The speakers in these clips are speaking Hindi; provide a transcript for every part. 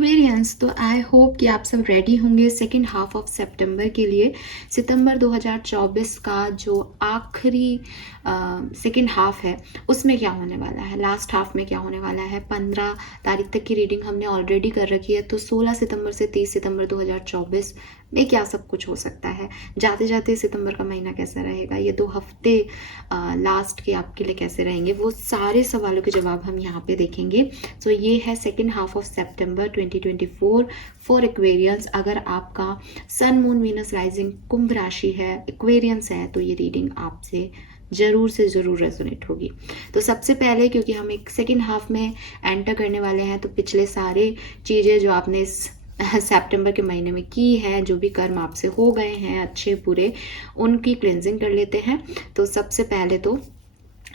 एक्वेरियंस, तो आई होप कि आप सब रेडी होंगे सेकेंड हाफ ऑफ सितंबर के लिए। सितंबर 2024 का जो आखिरी सेकेंड हाफ है उसमें क्या होने वाला है, लास्ट हाफ में क्या होने वाला है। 15 तारीख तक की रीडिंग हमने ऑलरेडी कर रखी है, तो 16 सितंबर से 30 सितंबर 2024 में क्या सब कुछ हो सकता है, जाते जाते सितंबर का महीना कैसा रहेगा, ये 2 हफ्ते लास्ट के आपके लिए कैसे रहेंगे, वो सारे सवालों के जवाब हम यहाँ पे देखेंगे। सो ये है second half of September 2024 for Aquarians. अगर आपका सन मून वीनस राइजिंग कुंभ राशि है, एक्वेरियंस है, तो ये रीडिंग आपसे ज़रूर से ज़रूर रेजोनेट होगी। तो सबसे पहले, क्योंकि हम एक सेकेंड हाफ में एंटर करने वाले हैं, तो पिछले सारे चीज़ें जो आपने इस सितंबर के महीने में की है, जो भी कर्म आपसे हो गए हैं अच्छे बुरे, उनकी क्लेंजिंग कर लेते हैं। तो सबसे पहले तो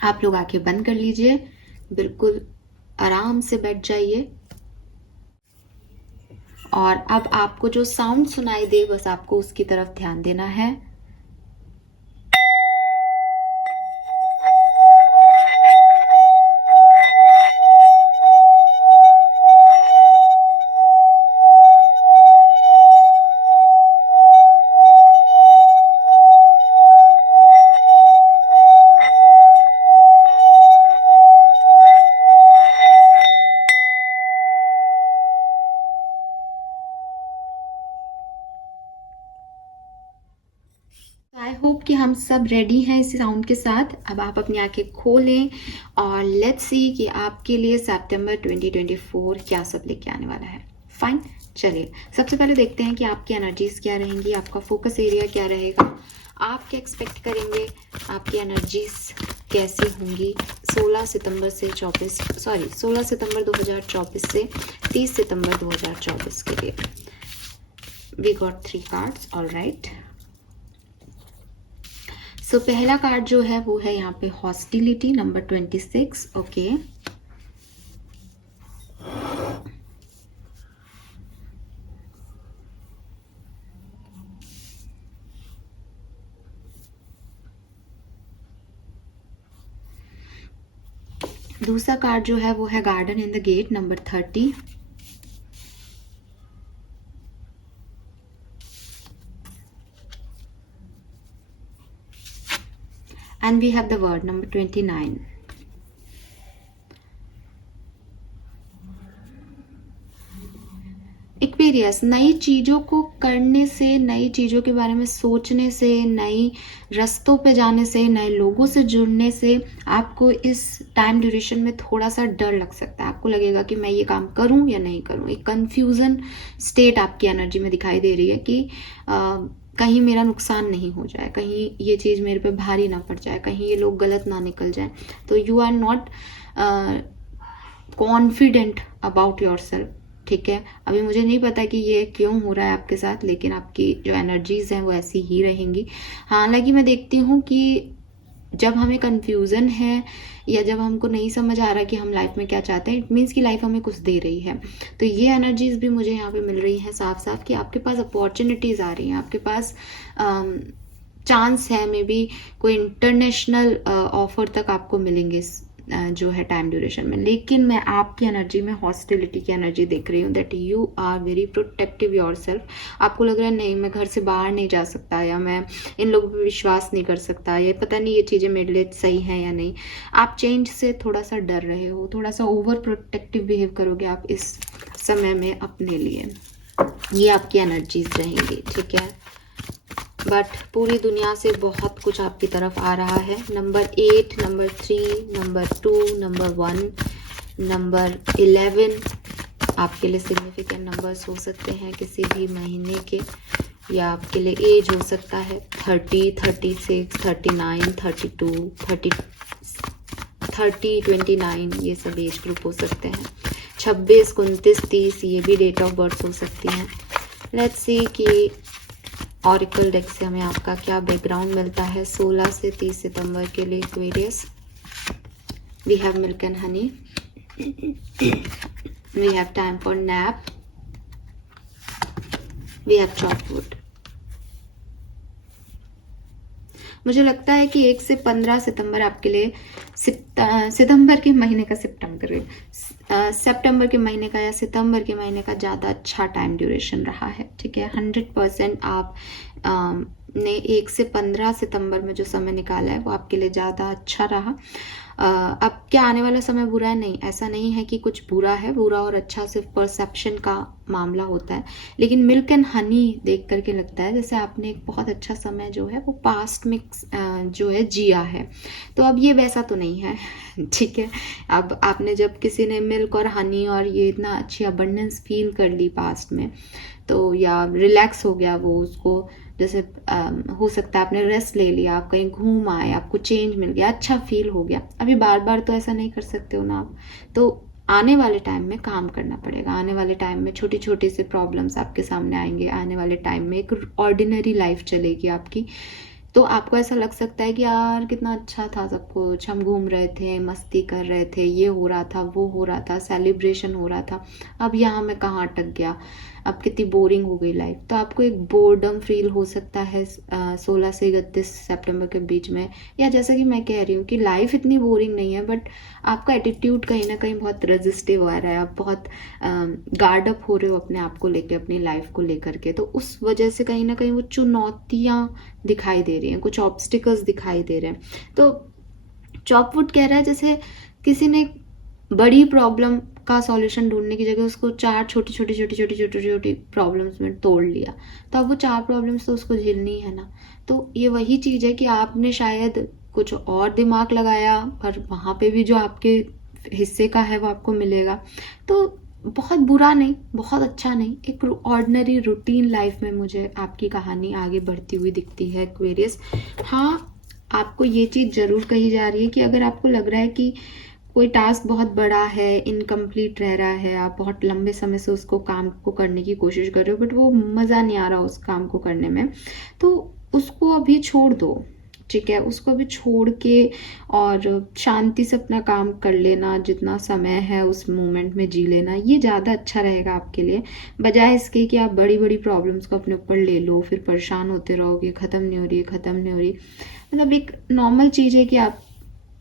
आप लोग आंखें बंद कर लीजिए, बिल्कुल आराम से बैठ जाइए, और अब आपको जो साउंड सुनाई दे बस आपको उसकी तरफ ध्यान देना है। आई होप कि हम सब रेडी हैं इस साउंड के साथ। अब आप अपनी आंखें खोलें और लेट्स सी कि आपके लिए सितंबर 2024 क्या सब लेके आने वाला है। फाइन, चलिए सबसे पहले देखते हैं कि आपकी एनर्जीज क्या रहेंगी, आपका फोकस एरिया क्या रहेगा, आप क्या एक्सपेक्ट करेंगे, आपकी एनर्जीज कैसी होंगी 16 सितंबर 2024 से 30 सितंबर 2024 के लिए। We got 3 cards, all right. So पहला कार्ड जो है वो है यहाँ पे हॉस्टिलिटी, नंबर 26। ओके, दूसरा कार्ड जो है वो है garden in the gate, number 30। And we have the word number 29. Aquarius, नई चीज़ों को करने से, नई चीज़ों के बारे में सोचने से, नई रास्तों पे जाने से, नए लोगों से जुड़ने से आपको इस टाइम ड्यूरेशन में थोड़ा सा डर लग सकता है। आपको लगेगा कि मैं ये काम करूं या नहीं करूं। एक कंफ्यूजन स्टेट आपकी एनर्जी में दिखाई दे रही है कि कहीं मेरा नुकसान नहीं हो जाए, कहीं ये चीज़ मेरे पे भारी ना पड़ जाए, कहीं ये लोग गलत ना निकल जाए। तो you are not confident about yourself, ठीक है। अभी मुझे नहीं पता कि ये क्यों हो रहा है आपके साथ, लेकिन आपकी जो एनर्जीज हैं वो ऐसी ही रहेंगी। हालांकि मैं देखती हूँ कि जब हमें कंफ्यूजन है या जब हमको नहीं समझ आ रहा कि हम लाइफ में क्या चाहते हैं, इट मीन्स कि लाइफ हमें कुछ दे रही है। तो ये एनर्जीज भी मुझे यहाँ पे मिल रही हैं साफ साफ कि आपके पास अपॉर्चुनिटीज़ आ रही हैं, आपके पास चांस है, मे बी कोई इंटरनेशनल ऑफर तक आपको मिलेंगे जो है टाइम ड्यूरेशन में। लेकिन मैं आपकी एनर्जी में हॉस्टिलिटी की एनर्जी देख रही हूँ, that you are very protective yourself. आपको लग रहा है नहीं, मैं घर से बाहर नहीं जा सकता, या मैं इन लोगों पर विश्वास नहीं कर सकता, या पता नहीं ये चीज़ें मेरे लिए सही हैं या नहीं। आप चेंज से थोड़ा सा डर रहे हो, थोड़ा सा ओवर प्रोटेक्टिव बिहेव करोगे आप इस समय में अपने लिए। ये आपकी एनर्जीज रहेंगी, ठीक है। बट पूरी दुनिया से बहुत कुछ आपकी तरफ आ रहा है। Number 8, number 3, number 2, number 1, number 11 आपके लिए सिग्निफिकेंट नंबर्स हो सकते हैं किसी भी महीने के, या आपके लिए एज हो सकता है 30, 36, 39, 32, 30, 29, ये सब एज ग्रुप हो सकते हैं। 26, 29, 30 ये भी डेट ऑफ बर्थ हो सकती हैं। लेट्स सी कि ऑरिकल डेक से हमें आपका क्या बैकग्राउंड मिलता है 16 से 30 सितंबर के लिए Aquarius. We have milk and honey, we have time for nap, we have chop wood. मुझे लगता है कि 1 से 15 सितंबर आपके लिए सितंबर के महीने का सितंबर के महीने का या सितंबर के महीने का ज़्यादा अच्छा टाइम ड्यूरेशन रहा है। ठीक है, 100% आप ने 1 से 15 सितंबर में जो समय निकाला है वो आपके लिए ज़्यादा अच्छा रहा। अब क्या आने वाला समय बुरा है? नहीं, ऐसा नहीं है कि कुछ बुरा है। बुरा और अच्छा सिर्फ परसेप्शन का मामला होता है। लेकिन मिल्क एंड हनी देख करके लगता है जैसे आपने एक बहुत अच्छा समय जो है वो पास्ट में जो है जिया है। तो अब ये वैसा तो नहीं है। ठीक है, अब आपने जब किसी ने मिल्क और हनी और ये इतना अच्छी अबंडेंस फील कर ली पास्ट में, तो या रिलैक्स हो गया वो, उसको जैसे हो सकता है आपने रेस्ट ले लिया, आप कहीं घूम आए, आपको चेंज मिल गया, अच्छा फील हो गया। अभी बार बार तो ऐसा नहीं कर सकते हो ना आप। तो आने वाले टाइम में काम करना पड़ेगा। आने वाले टाइम में छोटी छोटी से प्रॉब्लम्स आपके सामने आएंगे। आने वाले टाइम में एक ऑर्डिनरी लाइफ चलेगी आपकी। तो आपको ऐसा लग सकता है कि यार कितना अच्छा था सब कुछ, हम घूम रहे थे, मस्ती कर रहे थे, ये हो रहा था, वो हो रहा था, सेलिब्रेशन हो रहा था, अब यहाँ मैं कहाँ अटक गया, अब कितनी बोरिंग हो गई लाइफ। तो आपको एक बोर्डम फील हो सकता है 16 से 31 सितंबर के बीच में। या जैसा कि मैं कह रही हूँ कि लाइफ इतनी बोरिंग नहीं है, बट आपका एटीट्यूड कहीं ना कहीं बहुत रेजिस्टिव आ रहा है, आप बहुत गार्ड अप हो रहे हो अपने आप को लेकर, अपनी लाइफ को लेकर के। तो उस वजह से कहीं ना कहीं वो चुनौतियाँ दिखाई दे रही हैं, कुछ ऑब्स्टिकल्स दिखाई दे रहे हैं। तो चॉपवुड कह रहा है जैसे किसी ने बड़ी प्रॉब्लम का सॉल्यूशन ढूंढने की जगह उसको 4 छोटी छोटी प्रॉब्लम्स में तोड़ लिया, तो अब वो 4 प्रॉब्लम्स तो उसको झेलनी है ना। तो ये वही चीज़ है कि आपने शायद कुछ और दिमाग लगाया, पर वहाँ पे भी जो आपके हिस्से का है वो आपको मिलेगा। तो बहुत बुरा नहीं, बहुत अच्छा नहीं, एक ऑर्डिनरी रूटीन लाइफ में मुझे आपकी कहानी आगे बढ़ती हुई दिखती है एक्वेरियस। हाँ, आपको ये चीज़ ज़रूर कही जा रही है कि अगर आपको लग रहा है कि कोई टास्क बहुत बड़ा है, इनकम्प्लीट रह रहा है, आप बहुत लंबे समय से उसको काम को करने की कोशिश कर रहे हो, बट वो मज़ा नहीं आ रहा उस काम को करने में, तो उसको अभी छोड़ दो। ठीक है, उसको अभी छोड़ के और शांति से अपना काम कर लेना, जितना समय है उस मोमेंट में जी लेना, ये ज़्यादा अच्छा रहेगा आपके लिए, बजाय इसके कि आप बड़ी बड़ी प्रॉब्लम्स को अपने ऊपर ले लो, फिर परेशान होते रहोगे, ख़त्म नहीं हो रही है, ख़त्म नहीं हो रही। मतलब एक नॉर्मल चीज़ है कि आप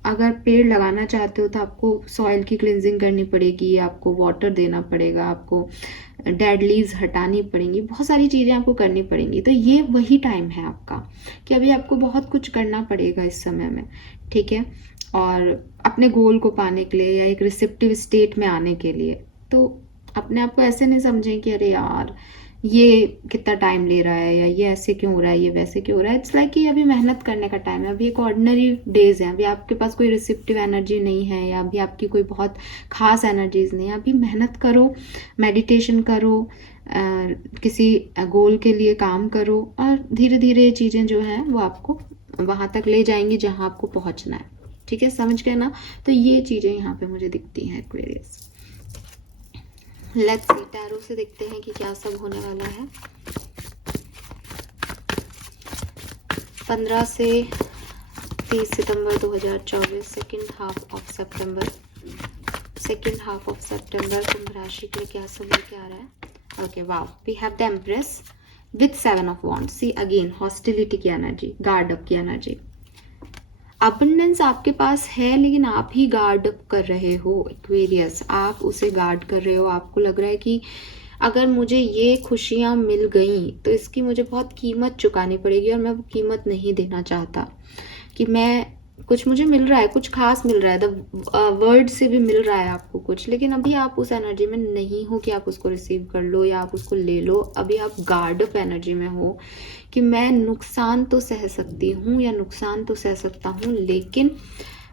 अगर पेड़ लगाना चाहते हो तो आपको सॉइल की क्लिनजिंग करनी पड़ेगी, आपको वाटर देना पड़ेगा, आपको डेड लीव्स हटानी पड़ेंगी, बहुत सारी चीज़ें आपको करनी पड़ेंगी। तो ये वही टाइम है आपका कि अभी आपको बहुत कुछ करना पड़ेगा इस समय में। ठीक है, और अपने गोल को पाने के लिए या एक रिसेप्टिव स्टेट में आने के लिए। तो अपने आप को ऐसे नहीं समझें कि अरे यार ये कितना टाइम ले रहा है, या ये ऐसे क्यों हो रहा है, ये वैसे क्यों हो रहा है। इट्स लाइक कि अभी मेहनत करने का टाइम है, अभी एक ऑर्डिनरी डेज है, अभी आपके पास कोई रिसेप्टिव एनर्जी नहीं है, या अभी आपकी कोई बहुत खास एनर्जीज नहीं है। अभी मेहनत करो, मेडिटेशन करो, किसी गोल के लिए काम करो, और धीरे धीरे ये चीज़ें जो हैं वो आपको वहाँ तक ले जाएंगी जहाँ आपको पहुँचना है। ठीक है, समझ गए ना। तो ये चीज़ें यहाँ पे मुझे दिखती हैं एक्वेरियस। लेट्स सी, टैरो से देखते हैं कि क्या सब होने वाला है 15 से 30 सितंबर 2024, सेकेंड हाफ ऑफ सितंबर कुंभ राशि के लिए क्या सब लेके आ रहा है। Okay, wow, we have the empress with 7 of wands. See again hostility की एनर्जी, गार्ड अप की एनर्जी। अबंडेंस आपके पास है, लेकिन आप ही गार्ड अप कर रहे हो एक्वेरियस, आप उसे गार्ड कर रहे हो। आपको लग रहा है कि अगर मुझे ये खुशियाँ मिल गई तो इसकी मुझे बहुत कीमत चुकानी पड़ेगी, और मैं वो कीमत नहीं देना चाहता। कि मैं कुछ मुझे मिल रहा है, कुछ खास मिल रहा है, द वर्ड से भी मिल रहा है आपको कुछ, लेकिन अभी आप उस एनर्जी में नहीं हो कि आप उसको रिसीव कर लो या आप उसको ले लो। अभी आप गार्ड अप एनर्जी में हो कि मैं नुकसान तो सह सकती हूँ या नुकसान तो सह सकता हूँ, लेकिन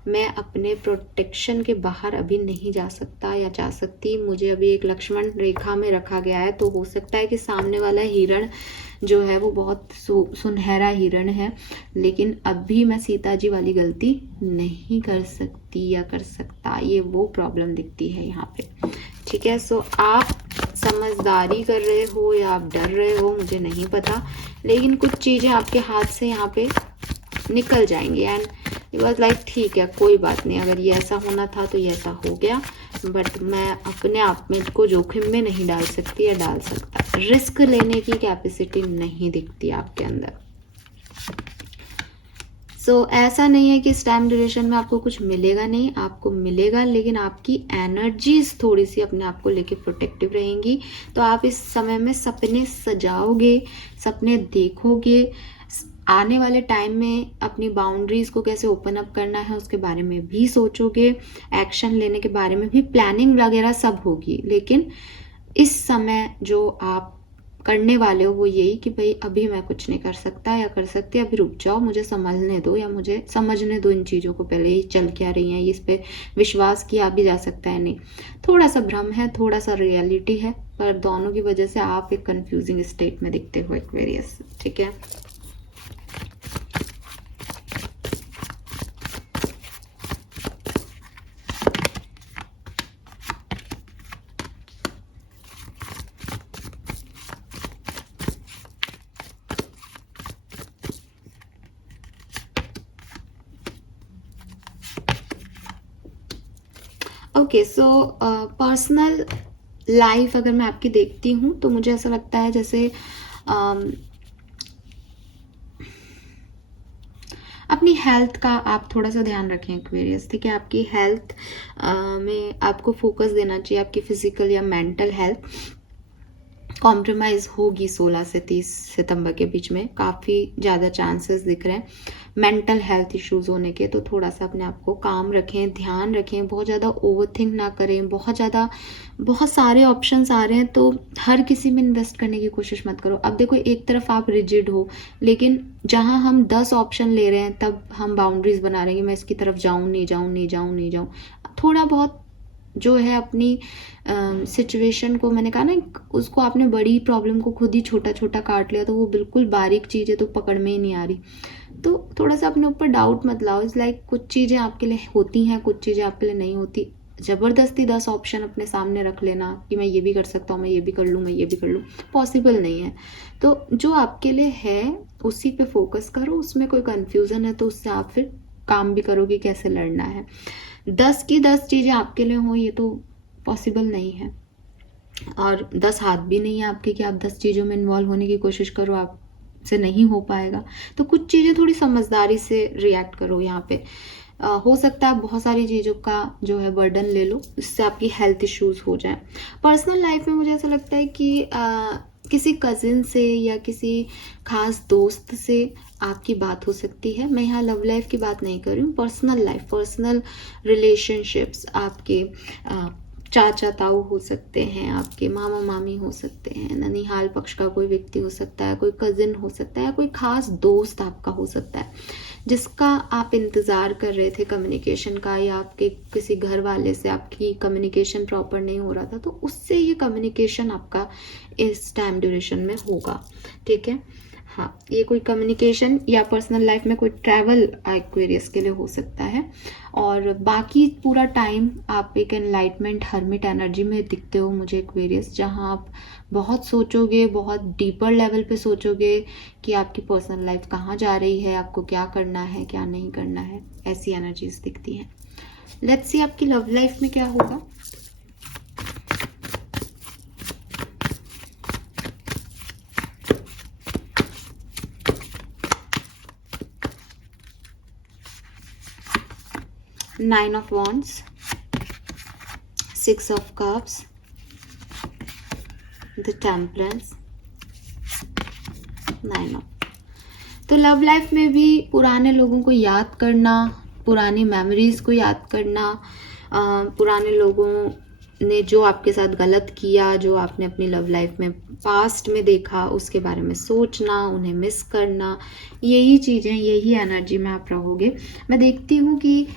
मैं अपने प्रोटेक्शन के बाहर अभी नहीं जा सकता या जा सकती। मुझे अभी एक लक्ष्मण रेखा में रखा गया है, तो हो सकता है कि सामने वाला हिरण जो है वो बहुत सुनहरा हिरण है, लेकिन अभी मैं सीता जी वाली गलती नहीं कर सकती या कर सकता। ये वो प्रॉब्लम दिखती है यहाँ पे। ठीक है, सो आप समझदारी कर रहे हो या आप डर रहे हो, मुझे नहीं पता, लेकिन कुछ चीज़ें आपके हाथ से यहाँ पे निकल जाएंगे। एंड इट वॉज लाइक ठीक है, कोई बात नहीं, अगर ये ऐसा होना था तो ये ऐसा हो गया, बट मैं अपने आप में को जोखिम में नहीं डाल सकती या डाल सकता। रिस्क लेने की कैपेसिटी नहीं दिखती आपके अंदर। सो ऐसा नहीं है कि इस टाइम ड्यूरेशन में आपको कुछ मिलेगा नहीं, आपको मिलेगा, लेकिन आपकी एनर्जीज थोड़ी सी अपने आप को लेके प्रोटेक्टिव रहेंगी। तो आप इस समय में सपने सजाओगे, सपने देखोगे, आने वाले टाइम में अपनी बाउंड्रीज को कैसे ओपन अप करना है उसके बारे में भी सोचोगे, एक्शन लेने के बारे में भी प्लानिंग वगैरह सब होगी। लेकिन इस समय जो आप करने वाले हो वो यही कि भाई अभी मैं कुछ नहीं कर सकता या कर सकती, अभी रुक जाओ, मुझे संभलने दो या मुझे समझने दो इन चीज़ों को, पहले ही चल क्या रही हैं, इस पे विश्वास किया भी जा सकता है नहीं। थोड़ा सा भ्रम है, थोड़ा सा रियलिटी है, पर दोनों की वजह से आप एक कंफ्यूजिंग स्टेट में दिखते हो एक्वेरियस। ठीक है, ओके। सो पर्सनल लाइफ अगर मैं आपकी देखती हूँ तो मुझे ऐसा लगता है जैसे अपनी हेल्थ का आप थोड़ा सा ध्यान रखें एक्वेरियस। ठीक है, आपकी हेल्थ में आपको फोकस देना चाहिए। आपकी फिजिकल या मेंटल हेल्थ कॉम्प्रोमाइज़ होगी 16 से 30 सितंबर के बीच में, काफ़ी ज़्यादा चांसेस दिख रहे हैं मेंटल हेल्थ इश्यूज होने के। तो थोड़ा सा अपने आप को काम रखें, ध्यान रखें, बहुत ज़्यादा ओवरथिंक ना करें। बहुत सारे ऑप्शंस आ रहे हैं तो हर किसी में इन्वेस्ट करने की कोशिश मत करो। अब देखो, एक तरफ आप रिजिड हो, लेकिन जहाँ हम 10 ऑप्शन ले रहे हैं तब हम बाउंड्रीज बना रहे हैं कि मैं इसकी तरफ जाऊँ नहीं जाऊँ नहीं जाऊँ नहीं जाऊँ। थोड़ा बहुत जो है अपनी सिचुएशन को, मैंने कहा ना, उसको आपने बड़ी प्रॉब्लम को खुद ही छोटा छोटा काट लिया तो वो बिल्कुल बारीक चीज़ है तो पकड़ में ही नहीं आ रही। तो थोड़ा सा अपने ऊपर डाउट मत लाओ। इस लाइक कुछ चीज़ें आपके लिए होती हैं, कुछ चीज़ें आपके लिए नहीं होती। ज़बरदस्ती 10 ऑप्शन अपने सामने रख लेना कि मैं ये भी कर सकता हूँ, मैं ये भी कर लूँ, मैं ये भी कर लूँ, पॉसिबल नहीं है। तो जो आपके लिए है उसी पे फोकस करो। उसमें कोई कन्फ्यूज़न है तो उससे आप फिर काम भी करोगे कैसे लड़ना है। 10 की 10 चीज़ें आपके लिए हों ये तो पॉसिबल नहीं है, और 10 हाथ भी नहीं है आपके कि आप 10 चीज़ों में इन्वॉल्व होने की कोशिश करो, आपसे नहीं हो पाएगा। तो कुछ चीज़ें थोड़ी समझदारी से रिएक्ट करो यहाँ पे। हो सकता है आप बहुत सारी चीज़ों का जो है बर्डन ले लो, इससे आपकी हेल्थ इश्यूज हो जाए। पर्सनल लाइफ में मुझे ऐसा लगता है कि किसी कज़िन से या किसी खास दोस्त से आपकी बात हो सकती है। मैं यहाँ लव लाइफ की बात नहीं कर रही हूँ, पर्सनल लाइफ, पर्सनल रिलेशनशिप्स। आपके चाचा ताऊ हो सकते हैं, आपके मामा मामी हो सकते हैं, ननिहाल पक्ष का कोई व्यक्ति हो सकता है, कोई कजिन हो सकता है, कोई खास दोस्त आपका हो सकता है जिसका आप इंतज़ार कर रहे थे कम्युनिकेशन का, या आपके किसी घर वाले से आपकी कम्युनिकेशन प्रॉपर नहीं हो रहा था, तो उससे ये कम्युनिकेशन आपका इस टाइम ड्यूरेशन में होगा। ठीक है, हाँ, ये कोई कम्युनिकेशन या पर्सनल लाइफ में कोई ट्रैवल एक्वेरियस के लिए हो सकता है। और बाकी पूरा टाइम आप एक एनलाइटमेंट हर्मिट एनर्जी में दिखते हो मुझे एक्वेरियस, जहाँ आप बहुत सोचोगे, बहुत डीपर लेवल पे सोचोगे कि आपकी पर्सनल लाइफ कहाँ जा रही है, आपको क्या करना है क्या नहीं करना है, ऐसी एनर्जीज दिखती हैं। लेट्स सी आपकी लव लाइफ में क्या होगा। Nine of Wands, Six of Cups, The Temperance, Nine of। तो लव लाइफ में भी पुराने लोगों को याद करना, पुरानी मेमोरीज को याद करना, पुराने लोगों ने जो आपके साथ गलत किया, जो आपने अपनी लव लाइफ में पास्ट में देखा, उसके बारे में सोचना, उन्हें मिस करना, यही चीज़ें, यही एनर्जी में आप रहोगे। मैं देखती हूँ कि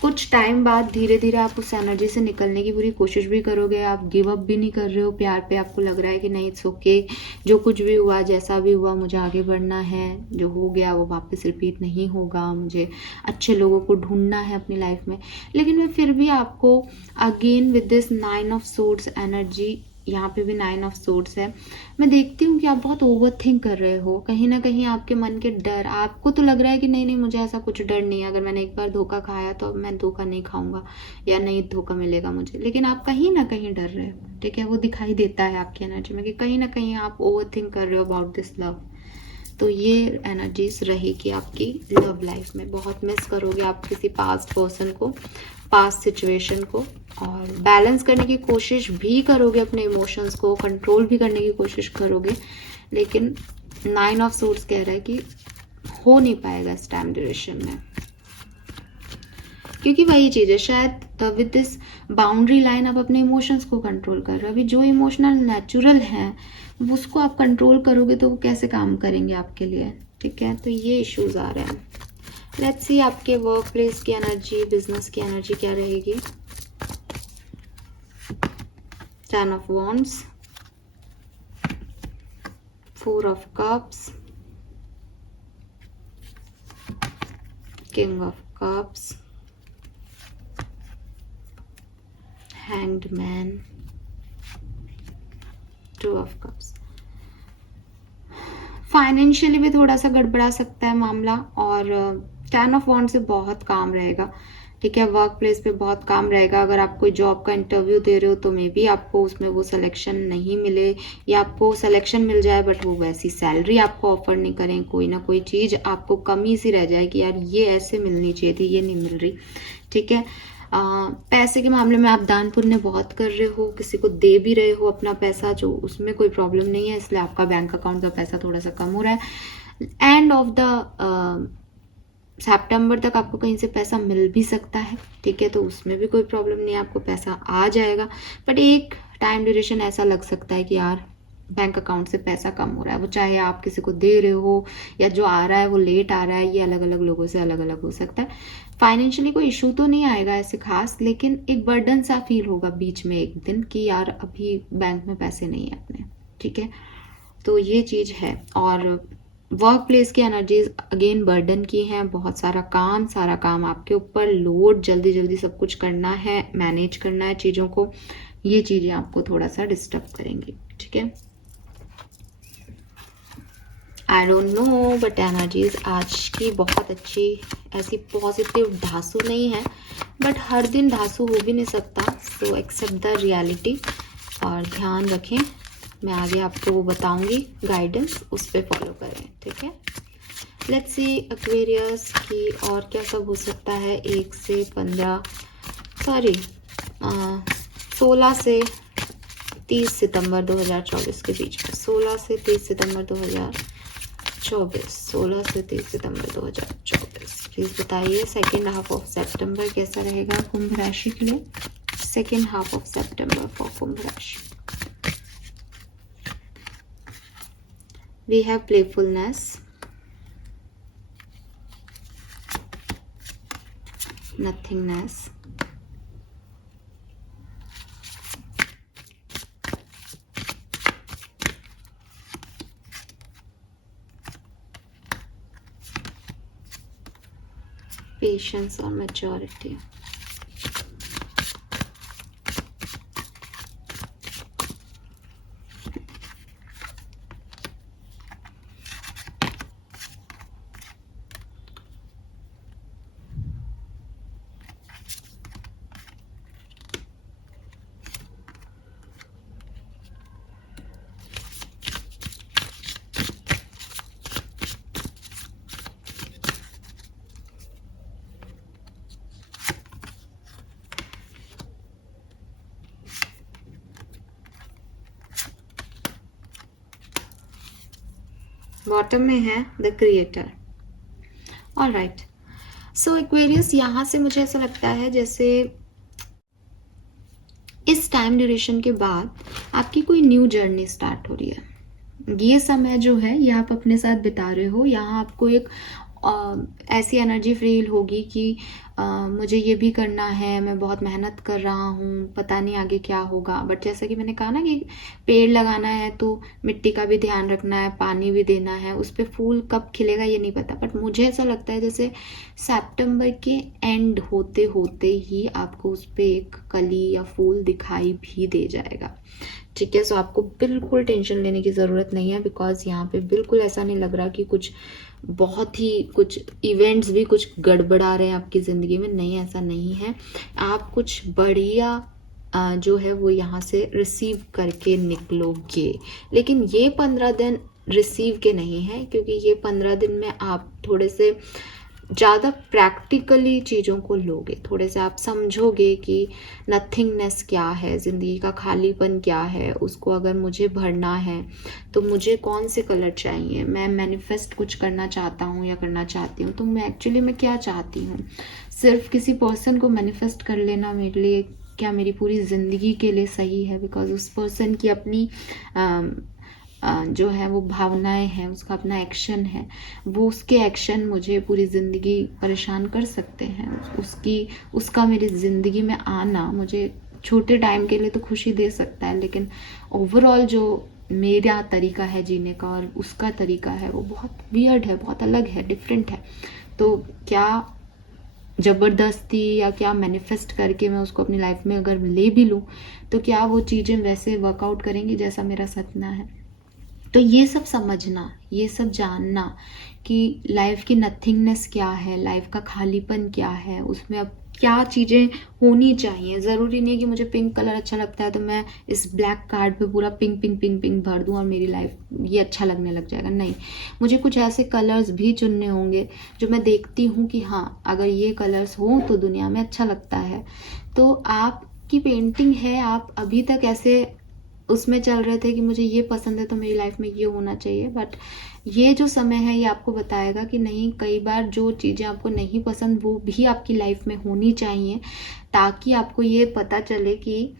कुछ टाइम बाद धीरे धीरे आप उस एनर्जी से निकलने की पूरी कोशिश भी करोगे। आप गिव अप भी नहीं कर रहे हो प्यार पे, आपको लग रहा है कि नहीं, इट्स ओके, जो कुछ भी हुआ, जैसा भी हुआ, मुझे आगे बढ़ना है, जो हो गया वो वापस रिपीट नहीं होगा, मुझे अच्छे लोगों को ढूंढना है अपनी लाइफ में। लेकिन मैं फिर भी आपको again with this 9 of swords energy, यहाँ पे भी 9 ऑफ सोर्ड्स है, मैं देखती हूँ कि आप बहुत ओवर थिंक कर रहे हो। कहीं ना कहीं आपके मन के डर, आपको तो लग रहा है कि नहीं नहीं मुझे ऐसा कुछ डर नहीं है, अगर मैंने एक बार धोखा खाया तो अब मैं धोखा नहीं खाऊंगा या नहीं धोखा मिलेगा मुझे, लेकिन आप कहीं ना कहीं डर रहे हो। ठीक है, वो दिखाई देता है आपकी एनर्जी में कि कहीं ना कहीं आप ओवर थिंक कर रहे हो अबाउट दिस लव। तो ये एनर्जीज रहेगी आपकी लव लाइफ में। बहुत मिस करोगे आप किसी पास्ट पर्सन को, पास्ट सिचुएशन को, और बैलेंस करने की कोशिश भी करोगे, अपने इमोशंस को कंट्रोल भी करने की कोशिश करोगे, लेकिन 9 ऑफ सोर्ड्स कह रहा है कि हो नहीं पाएगा इस टाइम ड्यूरेशन में, क्योंकि वही चीज़ है, शायद विद दिस बाउंड्री लाइन आप अपने इमोशंस को कंट्रोल कर रहे हो। अभी जो इमोशनल नेचुरल हैं उसको आप कंट्रोल करोगे तो वो कैसे काम करेंगे आपके लिए, ठीक है। तो ये इश्यूज आ रहे हैं। लेट्स सी आपके वर्क प्लेस की एनर्जी, बिजनेस की एनर्जी क्या रहेगी। 10 of wands, 4 of cups, king of cups, hanged man, 2 of cups. Financially भी थोड़ा सा गड़बड़ा सकता है मामला, और 10 ऑफ वॉन्ड से बहुत काम रहेगा, ठीक है। वर्क प्लेस पे बहुत काम रहेगा। अगर आप कोई जॉब का इंटरव्यू दे रहे हो तो मे बी आपको उसमें वो सिलेक्शन नहीं मिले, या आपको सिलेक्शन मिल जाए बट वो वैसी सैलरी आपको ऑफर नहीं करें, कोई ना कोई चीज़ आपको कमी सी रह जाए कि यार ये ऐसे मिलनी चाहिए थी, ये नहीं मिल रही, ठीक है। पैसे के मामले में आप दान पुण्य बहुत कर रहे हो, किसी को दे भी रहे हो अपना पैसा, जो उसमें कोई प्रॉब्लम नहीं है, इसलिए आपका बैंक अकाउंट का पैसा थोड़ा सा कम हो रहा है। एंड ऑफ द सितंबर तक आपको कहीं से पैसा मिल भी सकता है, ठीक है, तो उसमें भी कोई प्रॉब्लम नहीं है, आपको पैसा आ जाएगा। बट एक टाइम ड्यूरेशन ऐसा लग सकता है कि यार बैंक अकाउंट से पैसा कम हो रहा है, वो चाहे आप किसी को दे रहे हो या जो आ रहा है वो लेट आ रहा है, ये अलग अलग लोगों से अलग अलग हो सकता है। फाइनेंशियली कोई इशू तो नहीं आएगा ऐसे खास, लेकिन एक बर्डन सा फील होगा बीच में एक दिन कि यार अभी बैंक में पैसे नहीं है अपने, ठीक है। तो ये चीज़ है। और वर्क प्लेस की एनर्जीज अगेन बर्डन की हैं, बहुत सारा काम आपके ऊपर, लोड, जल्दी जल्दी सब कुछ करना है, मैनेज करना है चीज़ों को, ये चीज़ें आपको थोड़ा सा डिस्टर्ब करेंगी, ठीक है। I don't know, but energies आज की बहुत अच्छी, ऐसी पॉजिटिव ढासू नहीं है, बट हर दिन ढासू हो भी नहीं सकता, सो एक्सेप्ट द रियलिटी और ध्यान रखें। मैं आगे आपको वो बताऊंगी गाइडेंस, उस पर फॉलो करें, ठीक है। लेट्स सी एक्वेरियस की और क्या सब हो सकता है 1 से 15 16 से 30 सितंबर 2024 के बीच में, 16 से 30 सितंबर 2024, 16 से 30 सितंबर 2024। प्लीज बताइए सेकेंड हाफ ऑफ सितंबर कैसा रहेगा कुंभ राशि के लिए। Second half of September for कुंभ राशि। We have playfulness, nothingness, patience और maturity। बॉटम में है the creator. Alright, so Aquarius, यहाँ से मुझे ऐसा लगता है जैसे इस टाइम ड्यूरेशन के बाद आपकी कोई न्यू जर्नी स्टार्ट हो रही है। ये समय जो है ये आप अपने साथ बिता रहे हो, यहाँ आपको एक ऐसी एनर्जी फील होगी कि मुझे ये भी करना है, मैं बहुत मेहनत कर रहा हूँ, पता नहीं आगे क्या होगा। बट जैसा कि मैंने कहा ना कि पेड़ लगाना है तो मिट्टी का भी ध्यान रखना है, पानी भी देना है, उस पर फूल कब खिलेगा ये नहीं पता। बट मुझे ऐसा लगता है जैसे सितंबर के एंड होते होते ही आपको उस पर एक कली या फूल दिखाई भी दे जाएगा, ठीक है। सो आपको बिल्कुल टेंशन लेने की ज़रूरत नहीं है, बिकॉज यहाँ पे बिल्कुल ऐसा नहीं लग रहा कि कुछ बहुत ही कुछ इवेंट्स भी कुछ गड़बड़ा रहे हैं आपकी ज़िंदगी में। नहीं, ऐसा नहीं है। आप कुछ बढ़िया जो है वो यहाँ से रिसीव करके निकलोगे। लेकिन ये 15 दिन रिसीव के नहीं हैं, क्योंकि ये 15 दिन में आप थोड़े से ज़्यादा प्रैक्टिकली चीज़ों को लोगे, थोड़े से आप समझोगे कि नथिंगनेस क्या है, ज़िंदगी का खालीपन क्या है, उसको अगर मुझे भरना है तो मुझे कौन से कलर चाहिए, मैं मैनिफेस्ट कुछ करना चाहता हूँ या करना चाहती हूँ तो मैं एक्चुअली मैं क्या चाहती हूँ। सिर्फ किसी पर्सन को मैनिफेस्ट कर लेना मेरे लिए क्या मेरी पूरी ज़िंदगी के लिए सही है, बिकॉज उस पर्सन की अपनी जो है वो भावनाएं हैं, उसका अपना एक्शन है, वो उसके एक्शन मुझे पूरी ज़िंदगी परेशान कर सकते हैं। उसका मेरी ज़िंदगी में आना मुझे छोटे टाइम के लिए तो खुशी दे सकता है, लेकिन ओवरऑल जो मेरा तरीका है जीने का और उसका तरीका है वो बहुत वियर्ड है, बहुत अलग है, डिफरेंट है। तो क्या ज़बरदस्ती या क्या मैनिफेस्ट करके मैं उसको अपनी लाइफ में अगर ले भी लूँ तो क्या वो चीज़ें वैसे वर्कआउट करेंगी जैसा मेरा सपना है। तो ये सब समझना, ये सब जानना कि लाइफ की नथिंगनेस क्या है, लाइफ का खालीपन क्या है, उसमें अब क्या चीज़ें होनी चाहिए। ज़रूरी नहीं कि मुझे पिंक कलर अच्छा लगता है तो मैं इस ब्लैक कार्ड पे पूरा पिंक पिंक पिंक पिंक भर दूँ और मेरी लाइफ ये अच्छा लगने लग जाएगा। नहीं, मुझे कुछ ऐसे कलर्स भी चुनने होंगे जो मैं देखती हूँ कि हाँ अगर ये कलर्स हों तो दुनिया में अच्छा लगता है। तो आपकी पेंटिंग है, आप अभी तक ऐसे उसमें चल रहे थे कि मुझे ये पसंद है तो मेरी लाइफ में ये होना चाहिए, बट ये जो समय है ये आपको बताएगा कि नहीं, कई बार जो चीज़ें आपको नहीं पसंद वो भी आपकी लाइफ में होनी चाहिए, ताकि आपको ये पता चले कि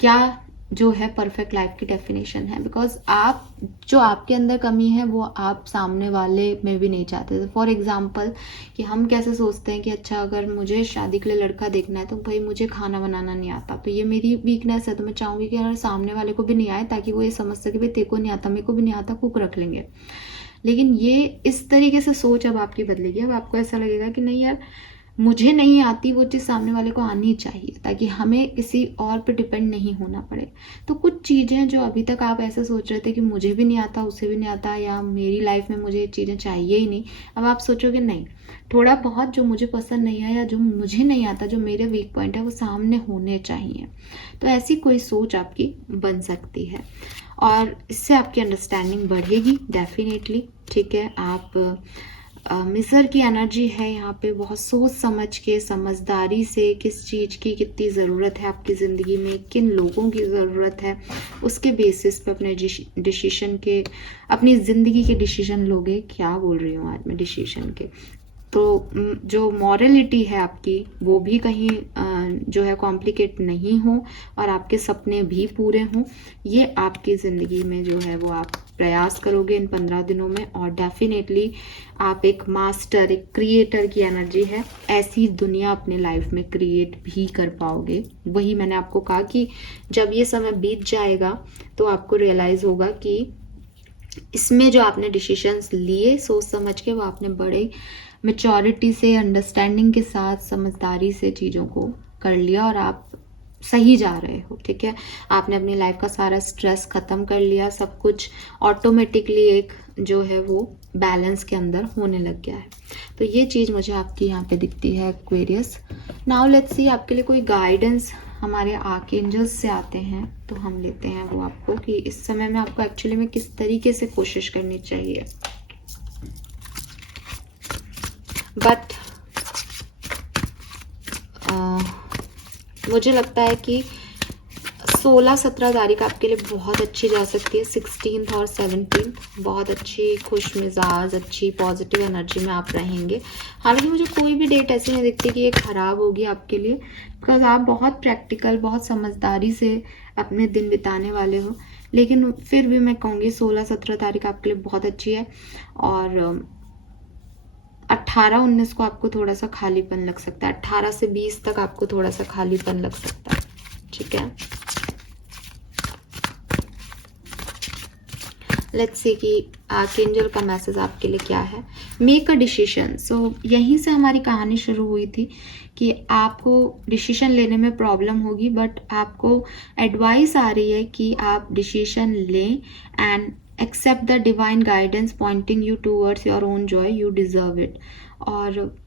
क्या जो है परफेक्ट लाइफ की डेफिनेशन है। बिकॉज आप जो आपके अंदर कमी है वो आप सामने वाले में भी नहीं चाहते। फॉर एग्जाम्पल कि हम कैसे सोचते हैं कि अच्छा अगर मुझे शादी के लिए लड़का देखना है तो भाई मुझे खाना बनाना नहीं आता, तो ये मेरी वीकनेस है, तो मैं चाहूँगी कि अगर सामने वाले को भी नहीं आए ताकि वो ये समझ सके भाई तेरे को नहीं आता, मेरे को भी नहीं आता, कुक रख लेंगे। लेकिन ये इस तरीके से सोच अब आपकी बदलेगी। अब आपको ऐसा लगेगा कि नहीं यार, मुझे नहीं आती वो चीज़ सामने वाले को आनी चाहिए ताकि हमें किसी और पे डिपेंड नहीं होना पड़े। तो कुछ चीज़ें जो अभी तक आप ऐसे सोच रहे थे कि मुझे भी नहीं आता, उसे भी नहीं आता, या मेरी लाइफ में मुझे ये चीज़ें चाहिए ही नहीं, अब आप सोचोगे नहीं, थोड़ा बहुत जो मुझे पसंद नहीं है या जो मुझे नहीं आता, जो मेरे वीक पॉइंट है वो सामने होने चाहिए। तो ऐसी कोई सोच आपकी बन सकती है और इससे आपकी अंडरस्टैंडिंग बढ़ेगी डेफिनेटली। ठीक है, आप मिज़र की एनर्जी है यहाँ पे, बहुत सोच समझ के समझदारी से किस चीज़ की कितनी ज़रूरत है आपकी ज़िंदगी में, किन लोगों की ज़रूरत है, उसके बेसिस पे अपने डिसीजन के, अपनी ज़िंदगी के डिसीजन लोगे। क्या बोल रही हूँ आज मैं, डिसीजन के। तो जो मॉरलिटी है आपकी वो भी कहीं जो है कॉम्प्लिकेट नहीं हो और आपके सपने भी पूरे हों। ये आपकी ज़िंदगी में जो है वो आप प्रयास करोगे इन 15 दिनों में, और डेफिनेटली आप एक मास्टर, एक क्रिएटर की एनर्जी है, ऐसी दुनिया अपने लाइफ में क्रिएट भी कर पाओगे। वही मैंने आपको कहा कि जब ये समय बीत जाएगा तो आपको रियलाइज़ होगा कि इसमें जो आपने डिसीजंस लिए सोच समझ के, वो आपने बड़े मैच्योरिटी से, अंडरस्टैंडिंग के साथ, समझदारी से चीज़ों को कर लिया और आप सही जा रहे हो। ठीक है, आपने अपनी लाइफ का सारा स्ट्रेस ख़त्म कर लिया, सब कुछ ऑटोमेटिकली एक जो है वो बैलेंस के अंदर होने लग गया है। तो ये चीज़ मुझे आपकी यहाँ पे दिखती है एक्वेरियस। नाउ लेट्स सी आपके लिए कोई गाइडेंस हमारे आर्कएंजल्स से आते हैं तो हम लेते हैं वो आपको कि इस समय में आपको एक्चुअली में किस तरीके से कोशिश करनी चाहिए। बट मुझे लगता है कि 16-17 तारीख आपके लिए बहुत अच्छी जा सकती है। 16th और 17th बहुत अच्छी खुश मिजाज, अच्छी पॉजिटिव एनर्जी में आप रहेंगे। हालांकि मुझे कोई भी डेट ऐसी नहीं दिखती कि ये खराब होगी आपके लिए, बिकॉज आप बहुत प्रैक्टिकल, बहुत समझदारी से अपने दिन बिताने वाले हो। लेकिन फिर भी मैं कहूँगी 16-17 तारीख आपके लिए बहुत अच्छी है, और 18-19 को आपको थोड़ा सा खालीपन लग सकता है। 18 से 20 तक आपको थोड़ा सा खालीपन लग सकता है। ठीक है, लेट्स सी कि आर्कएंजल का मैसेज आपके लिए क्या है। Make a decision. सो यहीं से हमारी कहानी शुरू हुई थी कि आपको डिसीजन लेने में प्रॉब्लम होगी, बट आपको एडवाइस आ रही है कि आप डिसीजन लें and accept the divine guidance pointing you towards your own joy, you deserve it. और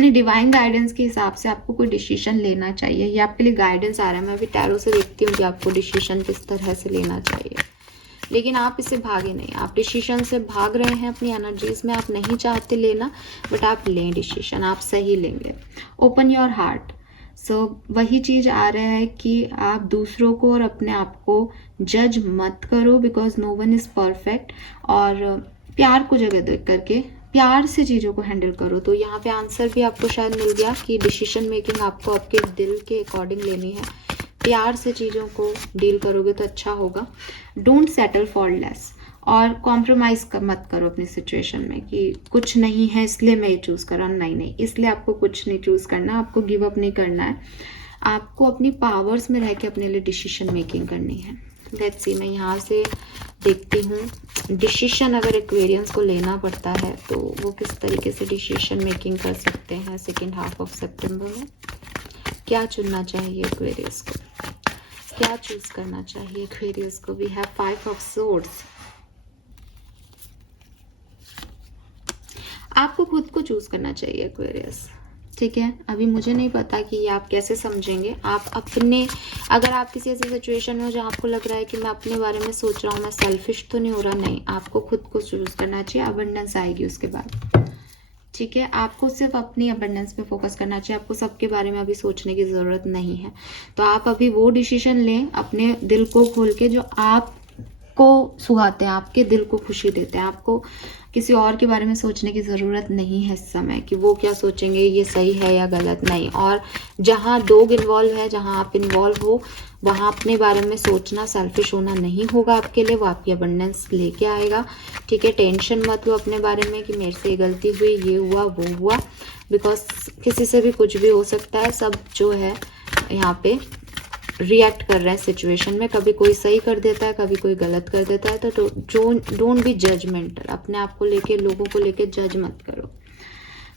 अपनी डिवाइन गाइडेंस के हिसाब से आपको कोई डिसीजन लेना चाहिए। ये आपके लिए गाइडेंस आ रहा है। मैं अभी टैरो से देखती हूँ कि आपको डिसीजन किस तरह से लेना चाहिए, लेकिन आप इससे भागे नहीं। आप डिसीजन से भाग रहे हैं अपनी एनर्जीज में, आप नहीं चाहते लेना, बट आप लें डिसीजन, आप सही लेंगे। Open your heart. सो वही चीज़ आ रहा है कि आप दूसरों को और अपने आप को जज मत करो, because no one is perfect. और प्यार को जगह दे करके प्यार से चीज़ों को हैंडल करो। तो यहाँ पे आंसर भी आपको शायद मिल गया कि डिसीजन मेकिंग आपको आपके दिल के अकॉर्डिंग लेनी है। प्यार से चीज़ों को डील करोगे तो अच्छा होगा। डोंट सेटल फॉर लेस, और कॉम्प्रोमाइज़ मत करो अपनी सिचुएशन में कि कुछ नहीं है इसलिए मैं ये चूज़ कर रहा हूँ। नहीं, इसलिए आपको कुछ नहीं चूज़ करना, आपको गिव अप नहीं करना है। आपको अपनी पावर्स में रह के अपने लिए डिसीजन मेकिंग करनी है। लेट्स सी, मैं यहाँ से देखती हूँ डिसीजन अगर एक्वेरियंस को लेना पड़ता है तो वो किस तरीके से डिसीजन मेकिंग कर सकते हैं सेकेंड हाफ ऑफ सितंबर में। क्या चुनना चाहिए एक्वेरियस को, क्या चूज करना चाहिए एक्वेरियस को। We have 5 of swords. आपको खुद को चूज करना चाहिए एक्वेरियस, ठीक है। अभी मुझे नहीं पता कि ये आप कैसे समझेंगे। आप अपने, अगर आप किसी ऐसी सिचुएशन में हो जहाँ आपको लग रहा है कि मैं अपने बारे में सोच रहा हूँ, मैं सेल्फिश तो नहीं हो रहा, नहीं, आपको खुद को चूज करना चाहिए। अबंडेंस आएगी उसके बाद, ठीक है। आपको सिर्फ अपनी अबंडेंस पे फोकस करना चाहिए। आपको सबके बारे में अभी सोचने की ज़रूरत नहीं है। तो आप अभी वो डिसीजन लें अपने दिल को खोल के जो आपको सुहाते हैं, आपके दिल को खुशी देते हैं। आपको किसी और के बारे में सोचने की ज़रूरत नहीं है इस समय कि वो क्या सोचेंगे, ये सही है या गलत, नहीं। और जहाँ लोग इन्वॉल्व है, जहाँ आप इन्वॉल्व हो, वहाँ अपने बारे में सोचना, सेल्फिश होना नहीं होगा आपके लिए। वो आपकी अबंडेंस लेके आएगा, ठीक है। टेंशन मत लो अपने बारे में कि मेरे से गलती हुई, ये हुआ, वो हुआ, बिकॉज किसी से भी कुछ भी हो सकता है। सब जो है यहाँ पे रिएक्ट कर रहे हैं सिचुएशन में, कभी कोई सही कर देता है, कभी कोई गलत कर देता है। तो डोंट बी जजमेंटल, अपने आप को लेके, लोगों को लेके जज मत करो।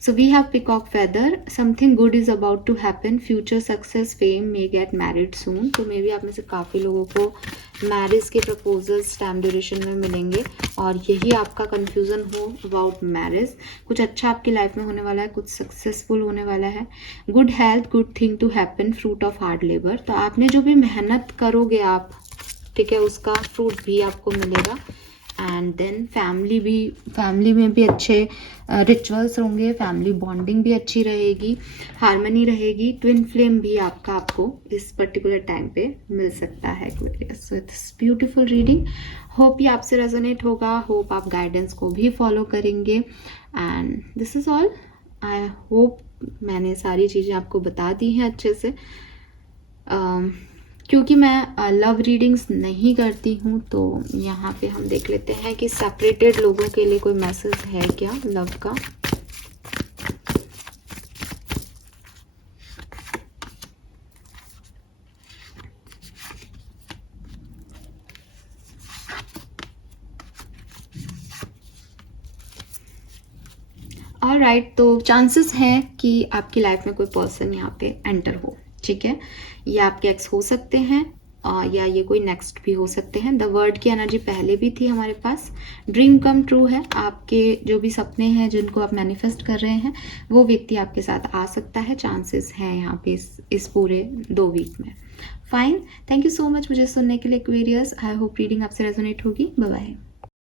So we have peacock feather. Something good is about to happen. Future success, fame, may get married soon. तो मे भी आप में से काफ़ी लोगों को मैरिज के प्रपोजल्स टाइम ड्यूरेशन में मिलेंगे, और यही आपका कंफ्यूजन हो अबाउट मैरिज। कुछ अच्छा आपकी लाइफ में होने वाला है, कुछ सक्सेसफुल होने वाला है। Good health, good thing to happen, fruit of hard labour. तो आपने जो भी मेहनत करोगे आप, ठीक है, उसका फ्रूट भी आपको मिलेगा। एंड देन फैमिली में भी अच्छे रिचुअल्स होंगे, फैमिली बॉन्डिंग भी अच्छी रहेगी, हार्मनी रहेगी। ट्विन फ्लेम भी आपको इस पर्टिकुलर टाइम पे मिल सकता है Aquarius. So it's beautiful reading. Hope ये आपसे रेजोनेट होगा, होप आप गाइडेंस को भी फॉलो करेंगे। And this is all. I hope मैंने सारी चीज़ें आपको बता दी हैं अच्छे से। क्योंकि मैं लव रीडिंग्स नहीं करती हूँ, तो यहाँ पे हम देख लेते हैं कि सेपरेटेड लोगों के लिए कोई मैसेज है क्या लव का। ऑलराइट, तो चांसेस हैं कि आपकी लाइफ में कोई पर्सन यहाँ पे एंटर हो, ठीक है। ये आपके एक्स हो सकते हैं, या ये कोई नेक्स्ट भी हो सकते हैं। द वर्ड की एनर्जी पहले भी थी हमारे पास। ड्रीम कम ट्रू है। आपके जो भी सपने हैं जिनको आप मैनिफेस्ट कर रहे हैं, वो व्यक्ति आपके साथ आ सकता है। चांसेस हैं यहाँ पे इस पूरे 2 वीक में। Fine, thank you so much मुझे सुनने के लिए एक्वेरियस। आई होप रीडिंग आपसे रेजोनेट होगी। Bye bye.